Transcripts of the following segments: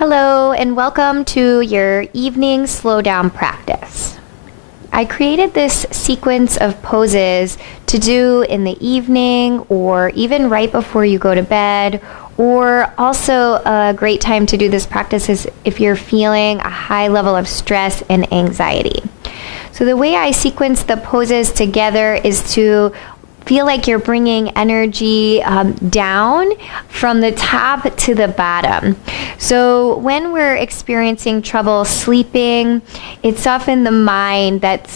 Hello, and welcome to your evening slow down practice. I created this sequence of poses to do in the evening or even right before you go to bed, or also a great time to do this practice is if you're feeling a high level of stress and anxiety. So the way I sequence the poses together is to feel like you're bringing energy down from the top to the bottom. So when we're experiencing trouble sleeping, it's often the mind that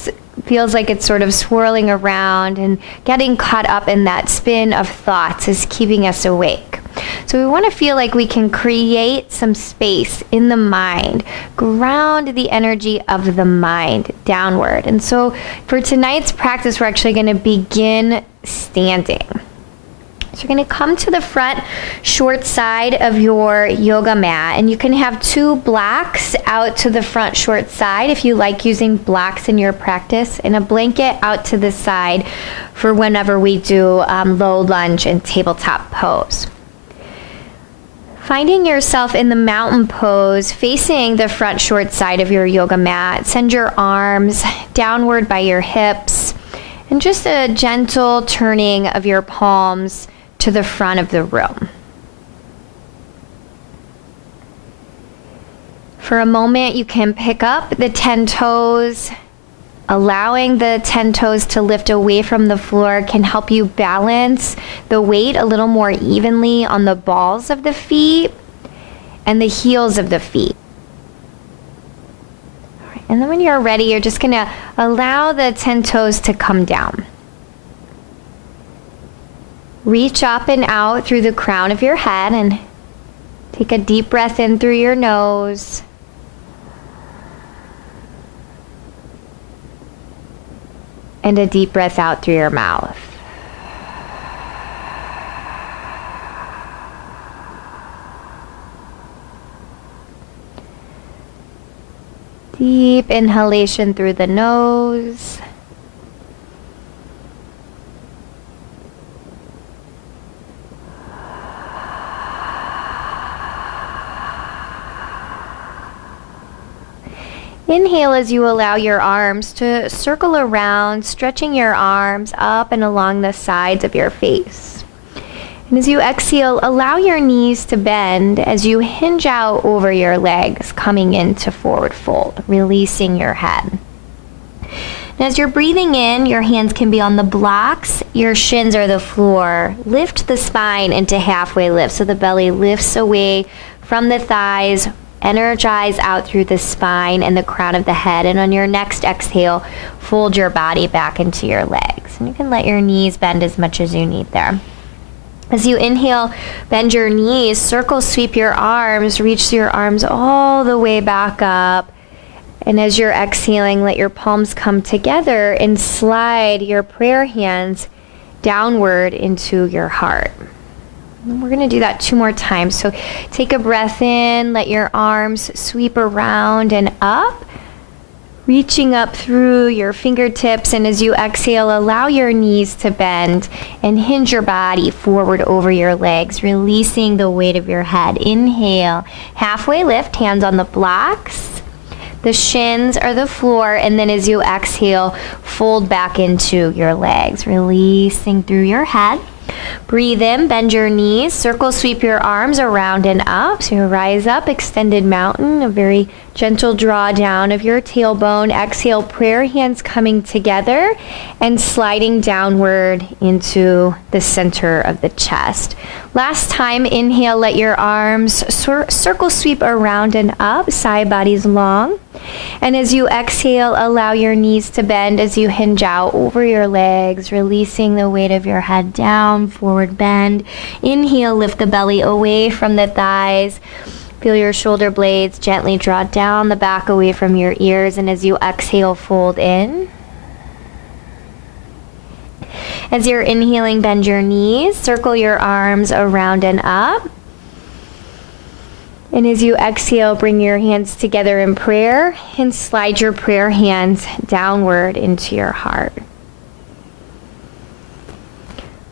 feels like it's sort of swirling around, and getting caught up in that spin of thoughts is keeping us awake. So we want to feel like we can create some space in the mind, ground the energy of the mind downward. And so for tonight's practice, we're actually going to begin standing. So you're going to come to the front short side of your yoga mat, and you can have two blocks out to the front short side if you like using blocks in your practice, and a blanket out to the side for whenever we do low lunge and tabletop pose. Finding yourself in the mountain pose, facing the front short side of your yoga mat, send your arms downward by your hips, and just a gentle turning of your palms to the front of the room. For a moment, you can pick up the 10 toes. Allowing the 10 toes to lift away from the floor can help you balance the weight a little more evenly on the balls of the feet and the heels of the feet. All right, and then when you're ready, you're just going to allow the 10 toes to come down. Reach up and out through the crown of your head and take a deep breath in through your nose. And a deep breath out through your mouth. Deep inhalation through the nose. Inhale as you allow your arms to circle around, stretching your arms up and along the sides of your face. And as you exhale, allow your knees to bend as you hinge out over your legs, coming into forward fold, releasing your head. And as you're breathing in, your hands can be on the blocks, your shins are the floor. Lift the spine into halfway lift so the belly lifts away from the thighs. Energize out through the spine and the crown of the head. And on your next exhale, fold your body back into your legs. And you can let your knees bend as much as you need there. As you inhale, bend your knees, circle sweep your arms, reach your arms all the way back up. And as you're exhaling, let your palms come together and slide your prayer hands downward into your heart. We're going to do that 2 more times. So take a breath in, let your arms sweep around and up, reaching up through your fingertips. And as you exhale, allow your knees to bend and hinge your body forward over your legs, releasing the weight of your head. Inhale, halfway lift, hands on the blocks. The shins are the floor, and then as you exhale, fold back into your legs, releasing through your head. Breathe in, bend your knees, circle sweep your arms around and up. So you rise up, extended mountain, a very gentle draw down of your tailbone. Exhale, prayer hands coming together and sliding downward into the center of the chest. Last time, inhale, let your arms circle sweep around and up, side bodies long. And as you exhale, allow your knees to bend as you hinge out over your legs, releasing the weight of your head down, forward bend. Inhale, lift the belly away from the thighs. Feel your shoulder blades gently draw down the back away from your ears. And as you exhale, fold in. As you're inhaling, bend your knees, circle your arms around and up. And as you exhale, bring your hands together in prayer and slide your prayer hands downward into your heart.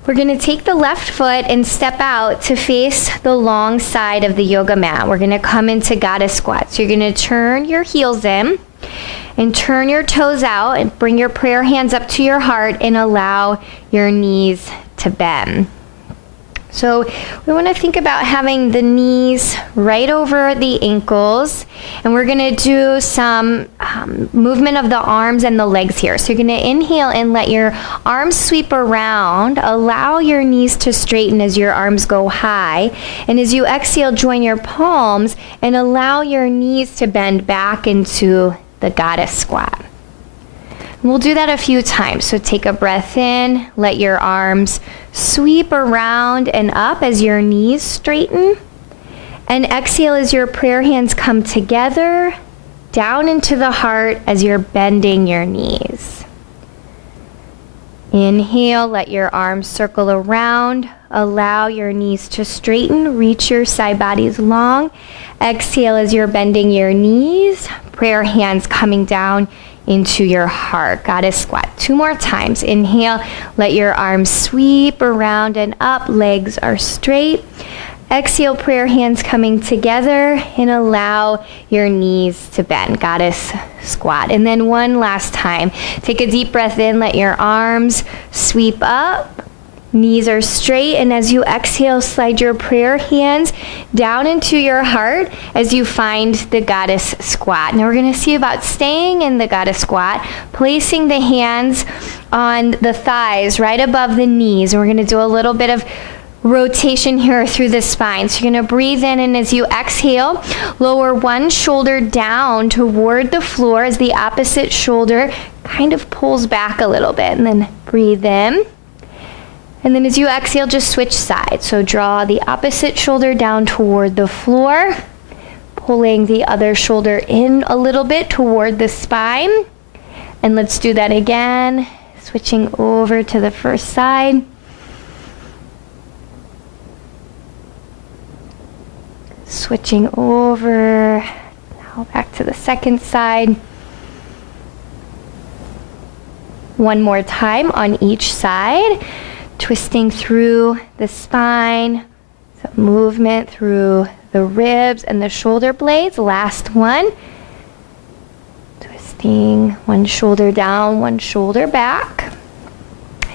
We're going to take the left foot and step out to face the long side of the yoga mat. We're going to come into goddess squat. So you're going to turn your heels in and turn your toes out and bring your prayer hands up to your heart and allow your knees to bend. So we want to think about having the knees right over the ankles, and we're going to do some movement of the arms and the legs here. So you're going to inhale and let your arms sweep around. Allow your knees to straighten as your arms go high. And as you exhale, join your palms and allow your knees to bend back into the goddess squat. We'll do that a few times. So take a breath in, let your arms sweep around and up as your knees straighten. And exhale as your prayer hands come together, down into the heart as you're bending your knees. Inhale, let your arms circle around. Allow your knees to straighten, reach your side bodies long. Exhale as you're bending your knees, prayer hands coming down into your heart. Goddess squat. 2 more times. Inhale, let your arms sweep around and up. Legs are straight. Exhale, prayer hands coming together and allow your knees to bend. Goddess squat. And then one last time. Take a deep breath in, let your arms sweep up. Knees are straight, and as you exhale, slide your prayer hands down into your heart as you find the goddess squat. Now we're going to see about staying in the goddess squat, placing the hands on the thighs right above the knees. And we're going to do a little bit of rotation here through the spine. So you're going to breathe in, and as you exhale, lower one shoulder down toward the floor as the opposite shoulder kind of pulls back a little bit. And then breathe in. And then as you exhale, just switch sides. So draw the opposite shoulder down toward the floor, pulling the other shoulder in a little bit toward the spine. And let's do that again, switching over to the first side. Switching over, now back to the second side. One more time on each side. Twisting through the spine, some movement through the ribs and the shoulder blades. Last one. Twisting one shoulder down, one shoulder back.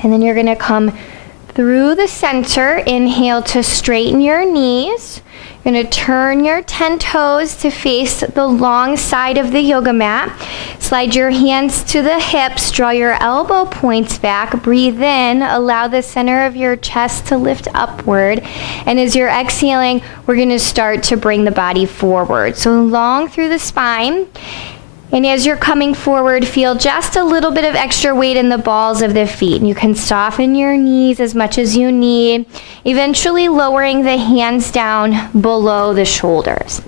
And then you're going to come through the center. Inhale to straighten your knees. You're going to turn your 10 toes to face the long side of the yoga mat. Slide your hands to the hips. Draw your elbow points back. Breathe in. Allow the center of your chest to lift upward. And as you're exhaling, we're going to start to bring the body forward. So long through the spine. And as you're coming forward, feel just a little bit of extra weight in the balls of the feet. You can soften your knees as much as you need, eventually lowering the hands down below the shoulders.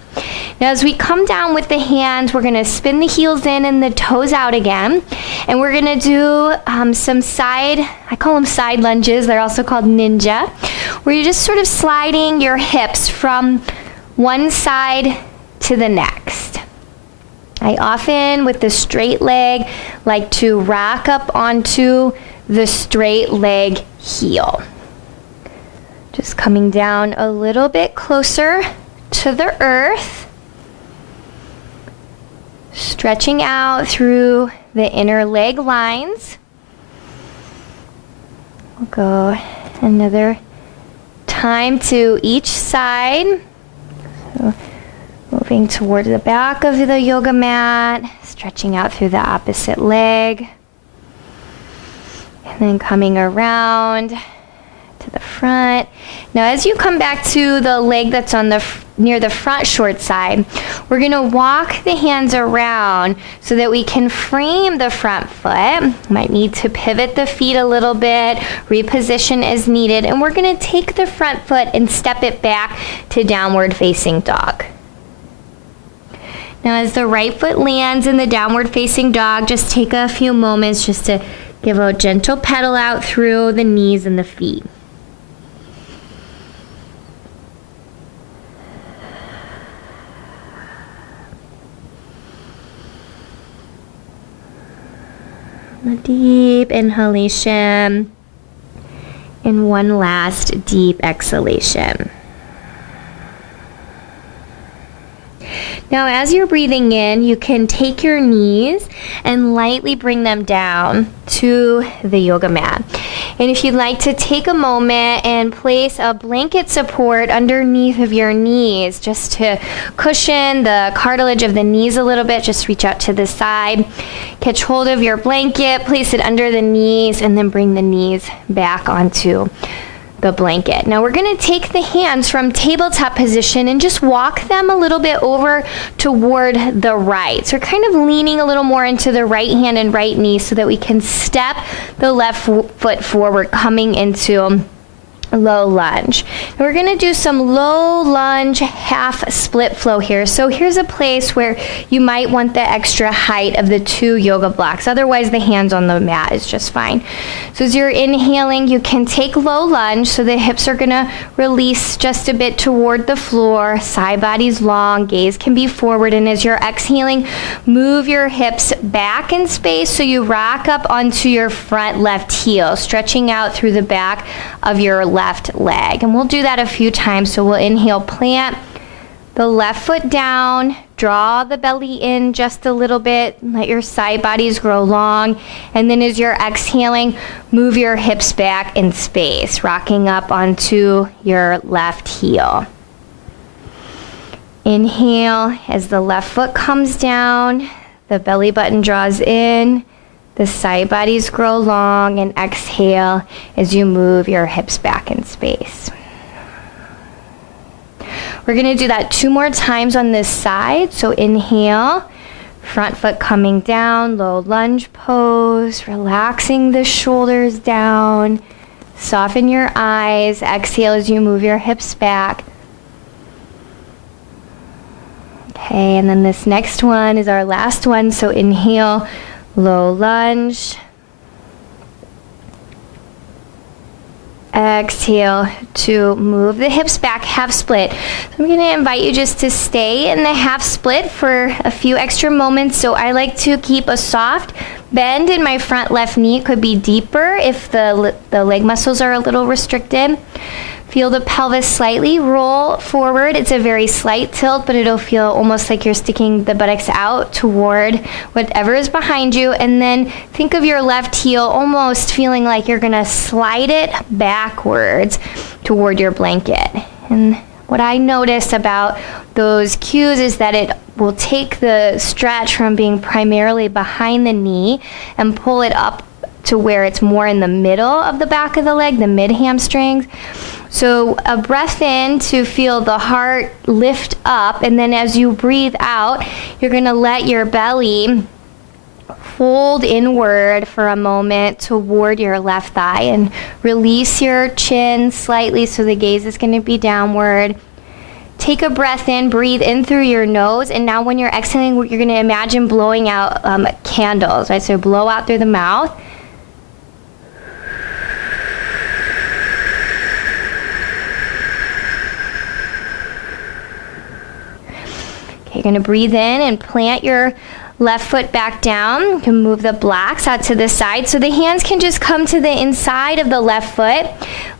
Now as we come down with the hands, we're going to spin the heels in and the toes out again. And we're going to do some side, I call them side lunges. They're also called ninja, where you're just sort of sliding your hips from one side to the next. I often, with the straight leg, like to rock up onto the straight leg heel. Just coming down a little bit closer to the earth. Stretching out through the inner leg lines. We'll go another time to each side. So, moving toward the back of the yoga mat, stretching out through the opposite leg. And then coming around to the front. Now as you come back to the leg that's on the near the front short side, we're going to walk the hands around so that we can frame the front foot. Might need to pivot the feet a little bit, reposition as needed, and we're going to take the front foot and step it back to downward facing dog. Now as the right foot lands in the downward facing dog, just take a few moments just to give a gentle pedal out through the knees and the feet. A deep inhalation And one last deep exhalation. Now, as you're breathing in, you can take your knees and lightly bring them down to the yoga mat. And if you'd like to take a moment and place a blanket support underneath of your knees, just to cushion the cartilage of the knees a little bit, just reach out to the side, catch hold of your blanket, place it under the knees, and then bring the knees back onto the blanket. Now we're going to take the hands from tabletop position and just walk them a little bit over toward the right. So we're kind of leaning a little more into the right hand and right knee so that we can step the left foot forward, coming into low lunge. And we're going to do some low lunge half split flow here. So here's a place where you might want the extra height of the 2 yoga blocks. Otherwise, the hands on the mat is just fine. So as you're inhaling, you can take low lunge, so the hips are going to release just a bit toward the floor. Side body's long, gaze can be forward. And as you're exhaling, move your hips back in space so you rock up onto your front left heel, stretching out through the back of your left leg. And we'll do that a few times. So we'll inhale, plant the left foot down, draw the belly in just a little bit, let your side bodies grow long, and then as you're exhaling, move your hips back in space, rocking up onto your left heel. Inhale as the left foot comes down, the belly button draws in, the side bodies grow long, and exhale as you move your hips back in space. We're going to do that 2 more times on this side. So inhale, front foot coming down, low lunge pose, relaxing the shoulders down, soften your eyes, exhale as you move your hips back. Okay, and then this next one is our last one. So inhale, low lunge. Exhale to move the hips back, half split. So I'm going to invite you just to stay in the half split for a few extra moments. So I like to keep a soft bend in my front left knee. It could be deeper if the leg muscles are a little restricted. Feel the pelvis slightly roll forward. It's a very slight tilt, but it'll feel almost like you're sticking the buttocks out toward whatever is behind you. And then think of your left heel almost feeling like you're going to slide it backwards toward your blanket. And what I notice about those cues is that it will take the stretch from being primarily behind the knee and pull it up to where it's more in the middle of the back of the leg, the mid hamstrings. So a breath in to feel the heart lift up, and then as you breathe out, you're going to let your belly fold inward for a moment toward your left thigh and release your chin slightly so the gaze is going to be downward. Take a breath in, breathe in through your nose, and now when you're exhaling, you're going to imagine blowing out candles, right? So blow out through the mouth. You're going to breathe in and plant your left foot back down. You can move the blocks out to the side. So the hands can just come to the inside of the left foot.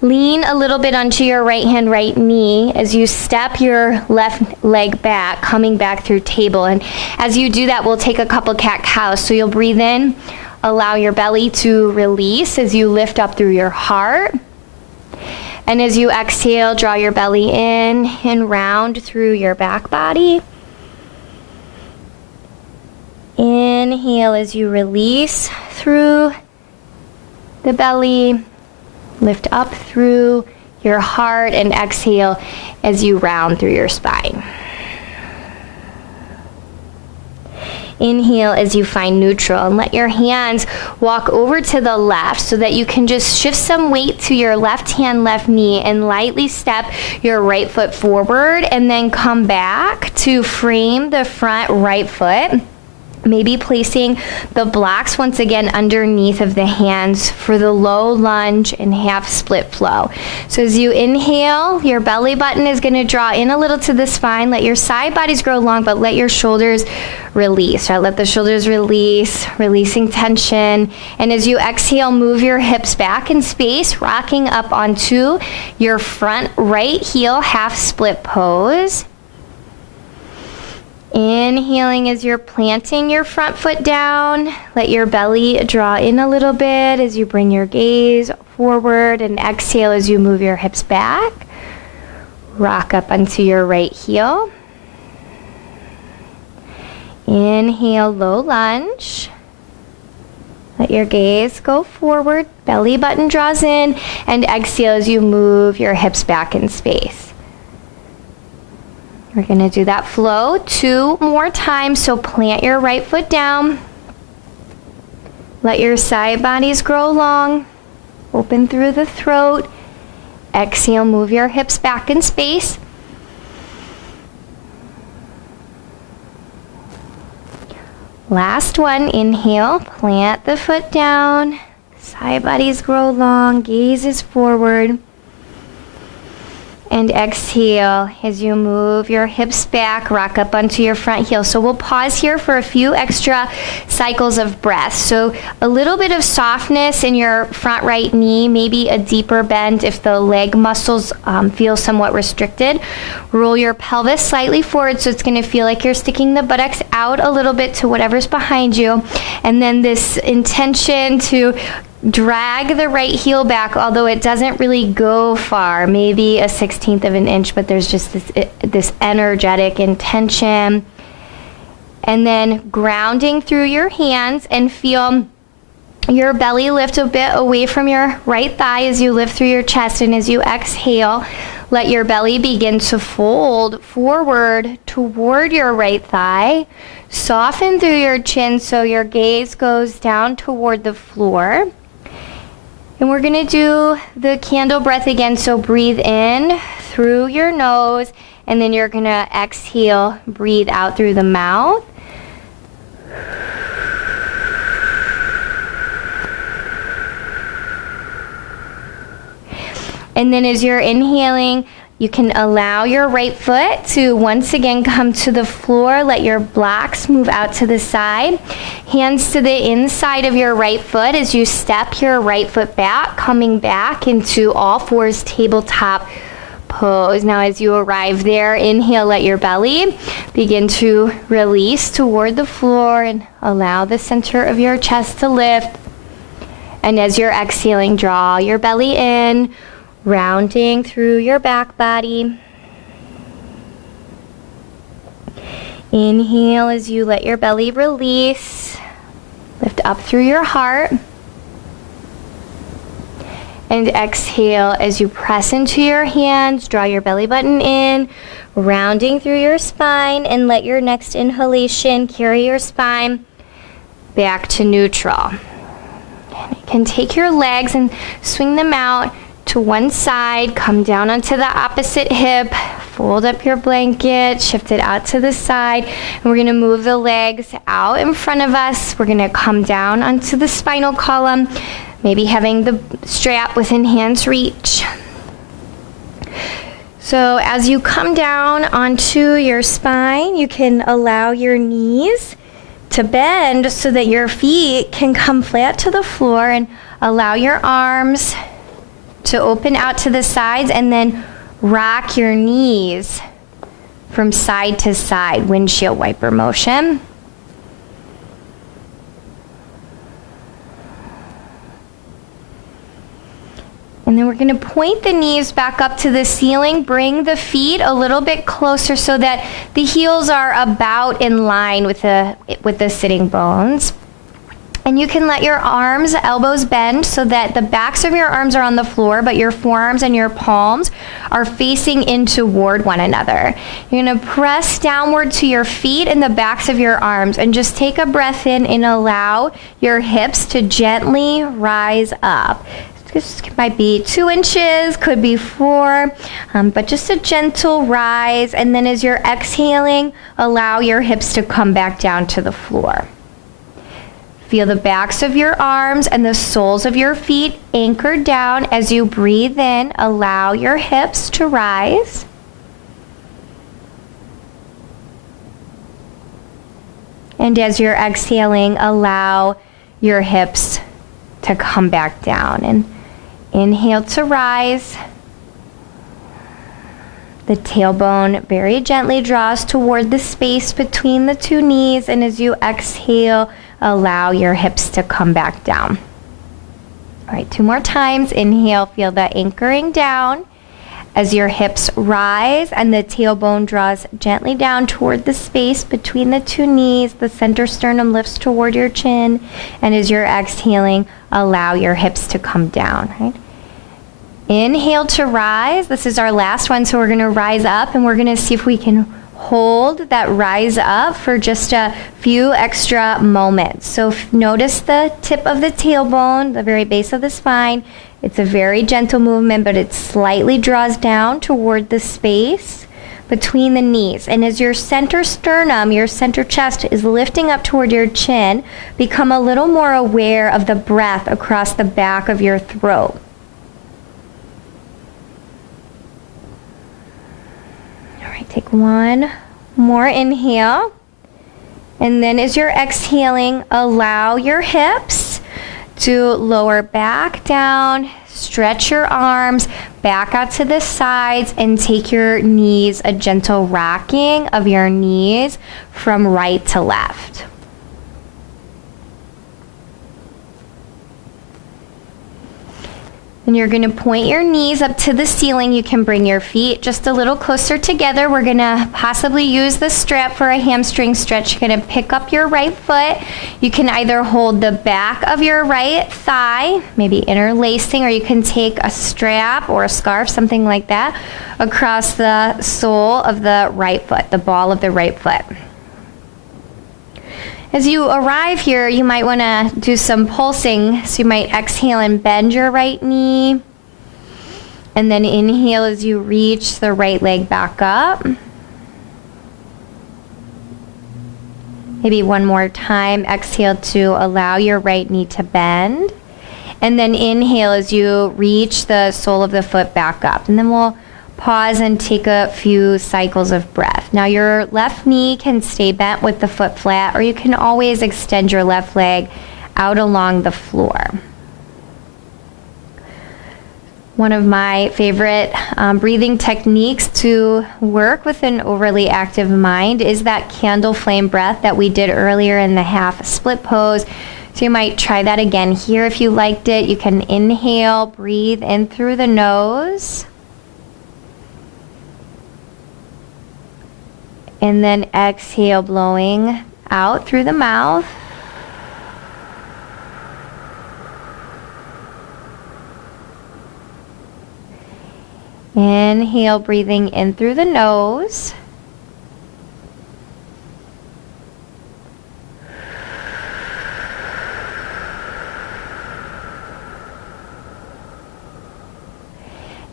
Lean a little bit onto your right hand, right knee as you step your left leg back, coming back through table. And as you do that, we'll take a couple cat-cows. So you'll breathe in, allow your belly to release as you lift up through your heart. And as you exhale, draw your belly in and round through your back body. Inhale as you release through the belly, lift up through your heart, and exhale as you round through your spine. Inhale as you find neutral and let your hands walk over to the left so that you can just shift some weight to your left hand, left knee, and lightly step your right foot forward and then come back to frame the front right foot. Maybe placing the blocks once again underneath of the hands for the low lunge and half split flow. So as you inhale, your belly button is going to draw in a little to the spine. Let your side bodies grow long, but let your shoulders release, right? Let the shoulders release, releasing tension. And as you exhale, move your hips back in space, rocking up onto your front right heel, half split pose. Inhaling as you're planting your front foot down. Let your belly draw in a little bit as you bring your gaze forward, and exhale as you move your hips back. Rock up onto your right heel. Inhale, low lunge. Let your gaze go forward, belly button draws in, and exhale as you move your hips back in space. We're going to do that flow 2 more times. So plant your right foot down. Let your side bodies grow long. Open through the throat. Exhale, move your hips back in space. Last one, inhale, plant the foot down. Side bodies grow long, gaze is forward. And exhale as you move your hips back, rock up onto your front heel. So we'll pause here for a few extra cycles of breath. So a little bit of softness in your front right knee, maybe a deeper bend if the leg muscles feel somewhat restricted. Roll your pelvis slightly forward so it's going to feel like you're sticking the buttocks out a little bit to whatever's behind you. And then this intention to drag the right heel back, although it doesn't really go far, maybe a 1/16 of an inch, but there's just this energetic intention. And then grounding through your hands, and feel your belly lift a bit away from your right thigh as you lift through your chest. And as you exhale, let your belly begin to fold forward toward your right thigh. Soften through your chin so your gaze goes down toward the floor. And we're going to do the candle breath again. So breathe in through your nose, and then you're going to exhale, breathe out through the mouth. And then as you're inhaling, you can allow your right foot to once again come to the floor. Let your blocks move out to the side. Hands to the inside of your right foot as you step your right foot back, coming back into all fours tabletop pose. Now as you arrive there, inhale, let your belly begin to release toward the floor and allow the center of your chest to lift. And as you're exhaling, draw your belly in, rounding through your back body. Inhale as you let your belly release. Lift up through your heart. And exhale as you press into your hands, draw your belly button in, rounding through your spine, and let your next inhalation carry your spine back to neutral. And you can take your legs and swing them out to one side, come down onto the opposite hip, fold up your blanket, shift it out to the side, and we're going to move the legs out in front of us. We're going to come down onto the spinal column, maybe having the strap within hand's reach. So as you come down onto your spine, you can allow your knees to bend so that your feet can come flat to the floor, and allow your arms to open out to the sides, and then rock your knees from side to side, windshield wiper motion. And then we're going to point the knees back up to the ceiling, bring the feet a little bit closer so that the heels are about in line with the sitting bones. And you can let your arms, elbows bend so that the backs of your arms are on the floor, but your forearms and your palms are facing in toward one another. You're going to press downward to your feet and the backs of your arms, and just take a breath in and allow your hips to gently rise up. This might be 2 inches, could be 4, but just a gentle rise. And then as you're exhaling, allow your hips to come back down to the floor. Feel the backs of your arms and the soles of your feet anchored down. As you breathe in, allow your hips to rise. And as you're exhaling, allow your hips to come back down. And inhale to rise. The tailbone very gently draws toward the space between the 2 knees, and as you exhale, allow your hips to come back down. All right, 2 more times. Inhale, feel the anchoring down. As your hips rise and the tailbone draws gently down toward the space between the 2 knees, the center sternum lifts toward your chin, and as you're exhaling, allow your hips to come down, right? Inhale to rise. This is our last one, so we're going to rise up, and we're going to see if we can hold that rise up for just a few extra moments. So notice the tip of the tailbone, the very base of the spine. It's a very gentle movement, but it slightly draws down toward the space between the knees. And as your center sternum, your center chest is lifting up toward your chin, become a little more aware of the breath across the back of your throat. All right, take 1 more inhale. And then as you're exhaling, allow your hips to lower back down, stretch your arms back out to the sides, and take your knees, a gentle rocking of your knees from right to left. And you're going to point your knees up to the ceiling. You can bring your feet just a little closer together. We're going to possibly use the strap for a hamstring stretch. You're going to pick up your right foot. You can either hold the back of your right thigh, maybe interlacing, or you can take a strap or a scarf, something like that, across the sole of the right foot, the ball of the right foot. As you arrive here, you might want to do some pulsing. So you might exhale and bend your right knee. And then inhale as you reach the right leg back up. Maybe one more time. Exhale to allow your right knee to bend. And then inhale as you reach the sole of the foot back up. And then we'll pause and take a few cycles of breath. Now your left knee can stay bent with the foot flat, or you can always extend your left leg out along the floor. One of my favorite breathing techniques to work with an overly active mind is that candle flame breath that we did earlier in the half split pose. So you might try that again here if you liked it. You can inhale, breathe in through the nose. And then exhale, blowing out through the mouth. Inhale, breathing in through the nose.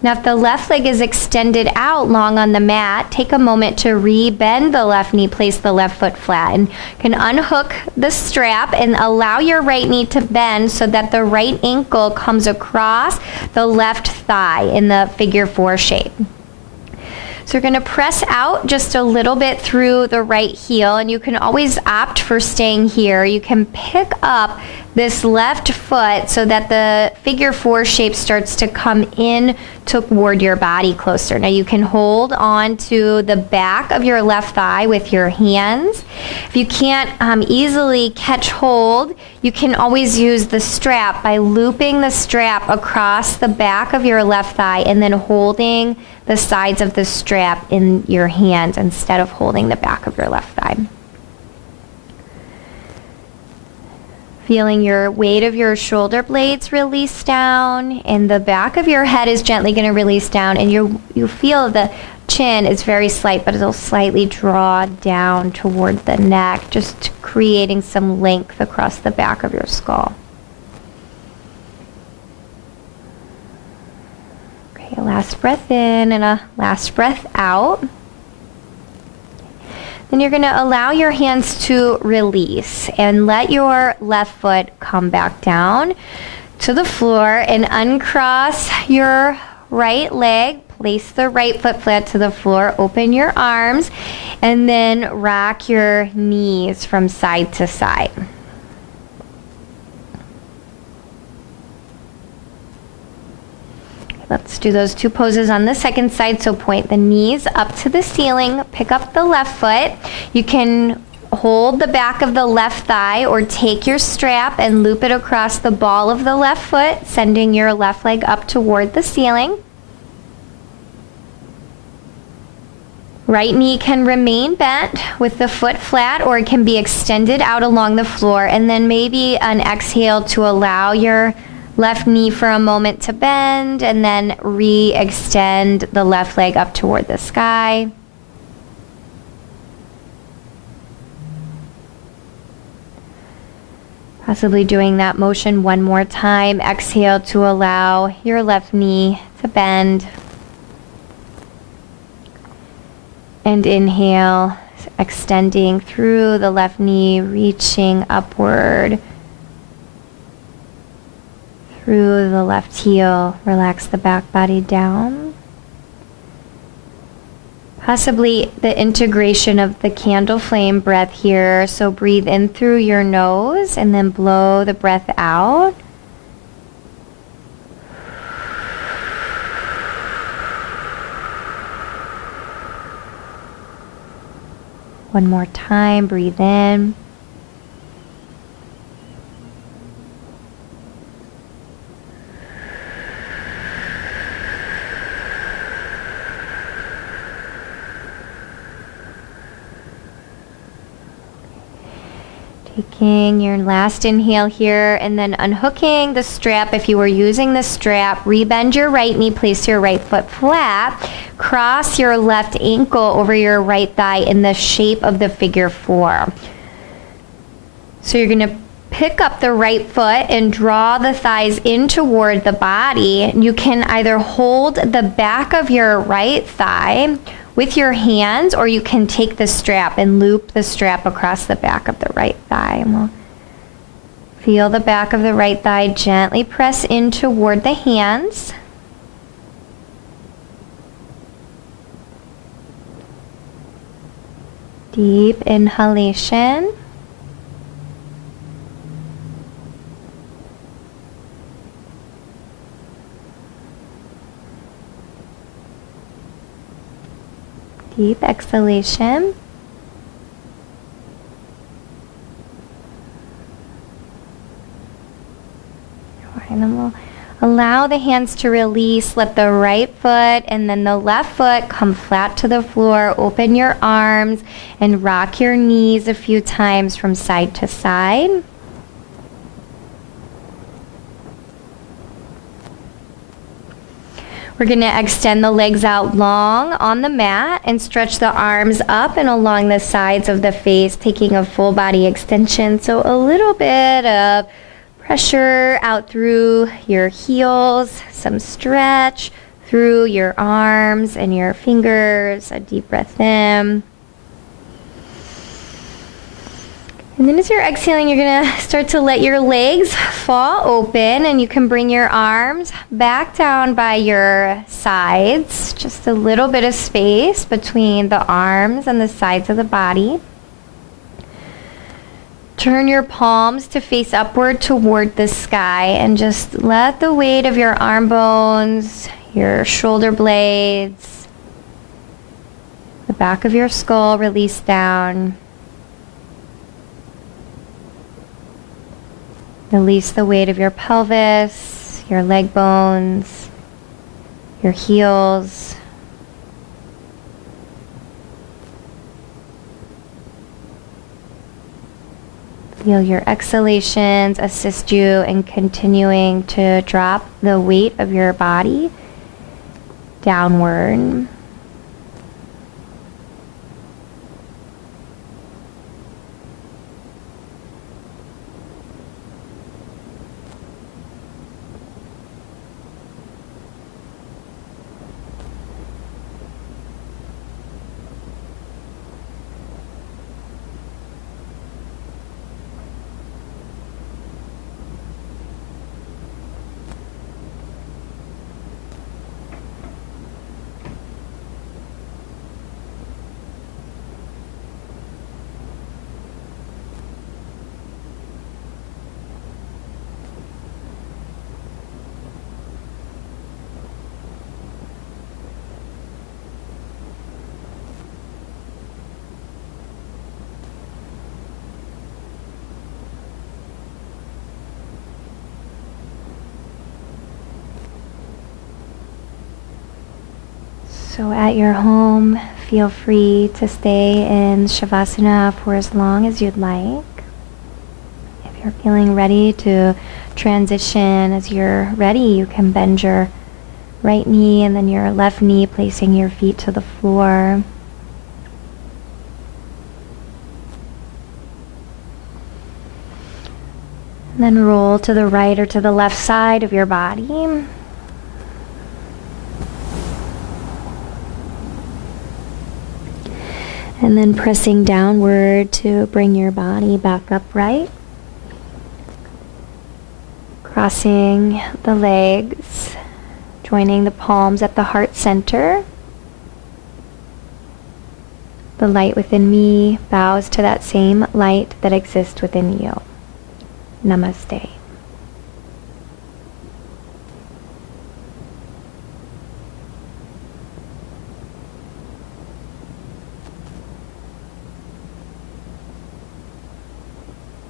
Now, if the left leg is extended out long on the mat, take a moment to re-bend the left knee, place the left foot flat, and you can unhook the strap and allow your right knee to bend so that the right ankle comes across the left thigh in the figure 4 shape. So you're going to press out just a little bit through the right heel, and you can always opt for staying here. You can pick up this left foot so that the figure 4 shape starts to come in toward your body closer. Now you can hold on to the back of your left thigh with your hands. If you can't easily catch hold, you can always use the strap by looping the strap across the back of your left thigh and then holding the sides of the strap in your hands instead of holding the back of your left thigh. Feeling your weight of your shoulder blades release down, and the back of your head is gently going to release down, and you feel the chin is very slight, but it'll slightly draw down toward the neck, just creating some length across the back of your skull. last breath in and a last breath out. Then you're going to allow your hands to release and let your left foot come back down to the floor and uncross your right leg. Place the right foot flat to the floor. Open your arms and then rock your knees from side to side. Let's do those two poses on the second side. So point the knees up to the ceiling, pick up the left foot. You can hold the back of the left thigh or take your strap and loop it across the ball of the left foot, sending your left leg up toward the ceiling. Right knee can remain bent with the foot flat, or it can be extended out along the floor, and then maybe an exhale to allow your left knee for a moment to bend, and then re-extend the left leg up toward the sky. Possibly doing that motion one more time. Exhale to allow your left knee to bend. And inhale, extending through the left knee, reaching upward through the left heel. Relax the back body down. Possibly the integration of the candle flame breath here. So breathe in through your nose and then blow the breath out. One more time, breathe in. Taking your last inhale here and then unhooking the strap. If you were using the strap, rebend your right knee, place your right foot flat, cross your left ankle over your right thigh in the shape of the figure 4. So you're going to pick up the right foot and draw the thighs in toward the body. You can either hold the back of your right thigh with your hands, or you can take the strap and loop the strap across the back of the right thigh. And we'll feel the back of the right thigh, gently press in toward the hands. Deep inhalation. Deep exhalation. And then we'll allow the hands to release. Let the right foot and then the left foot come flat to the floor. Open your arms and rock your knees a few times from side to side. We're going to extend the legs out long on the mat and stretch the arms up and along the sides of the face, taking a full body extension. So a little bit of pressure out through your heels, some stretch through your arms and your fingers, a deep breath in. And then as you're exhaling, you're going to start to let your legs fall open, and you can bring your arms back down by your sides. Just a little bit of space between the arms and the sides of the body. Turn your palms to face upward toward the sky, and just let the weight of your arm bones, your shoulder blades, the back of your skull release down. Release the weight of your pelvis, your leg bones, your heels. Feel your exhalations assist you in continuing to drop the weight of your body downward. So at your home, feel free to stay in Shavasana for as long as you'd like. If you're feeling ready to transition, as you're ready, you can bend your right knee and then your left knee, placing your feet to the floor. And then roll to the right or to the left side of your body. And then pressing downward to bring your body back upright. Crossing the legs, joining the palms at the heart center. The light within me bows to that same light that exists within you. Namaste.